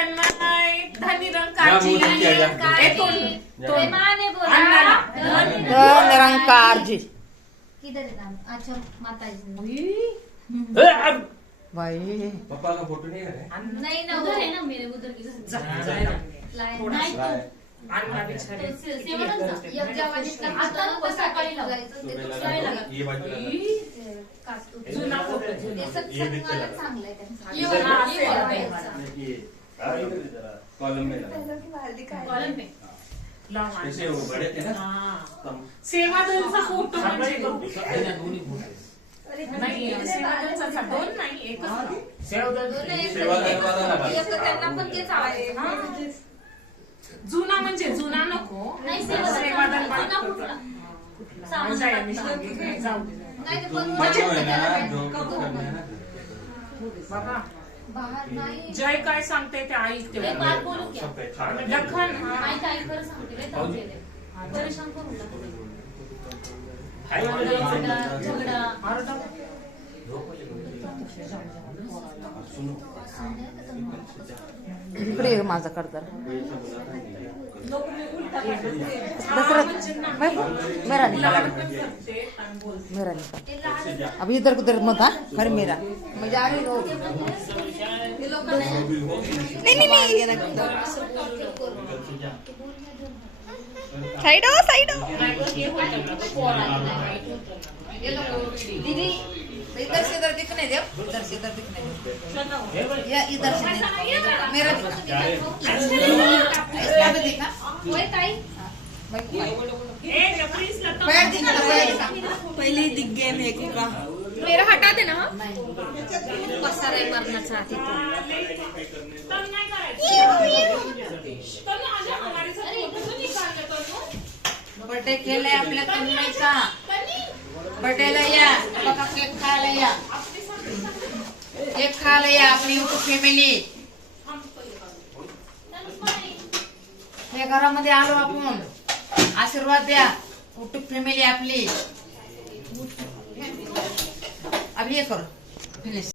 तन्मय धनी रंकाची निरंकार जी किधर है नाम? अच्छा माता जी भाई पापा का फोटो नहीं है नहीं ना उधर है ना मेरे उधर की नहीं तो अन्ना बिचारे एक जवानीतला आता सकाळी लागायचं ते दुसऱ्याला लागायचं ये बाजू जुना फोटो ते सत्संगाला चांगलं आहे त्यांचं कॉलम में कॉलम पे जैसे वो बड़े थे ना सेवा दलचा फोटो म्हणजे नाही सेवा दलचा दोन नाही एकच सेवा दल वाला लगा त्यांना पण तेच आहे जुना म्हणजे जुना नको नाही सेवा दल जाऊ दे नाही ते पण जो है ना जो करना है ना बाबा बाहेर नाही जय काय सांगते ते ऐक ते एक बात बोलू क्या लखन नाही काय कर सांगते रे तर गेले परेशान करू नका झगडा सुनो इकडे ये माझा करता मेरा नहीं मेरा नहीं अब इधर उधर मत हाँ पर मेरा मैं जा रही हूँ नहीं साइडो साइडो दीदी इधर से इधर दिखने दे इधर से इधर दिखने दे या इधर से मेरा इसका भी देखा होय ताई पैर दिखा पहले दिख गए मेरे को का मेरा हटा देना हाँ पसार आहे मरणाचा आधी तो बर्थडे खेले आपल्या तन्मयचा बर्थडेला या बघा केक खायला या केक खायला या आपली युट्यूब फॅमिली या घरामध्ये आलो आपण आशीर्वाद द्या युट्यूब फॅमिली आपली अब ये करो फिनिश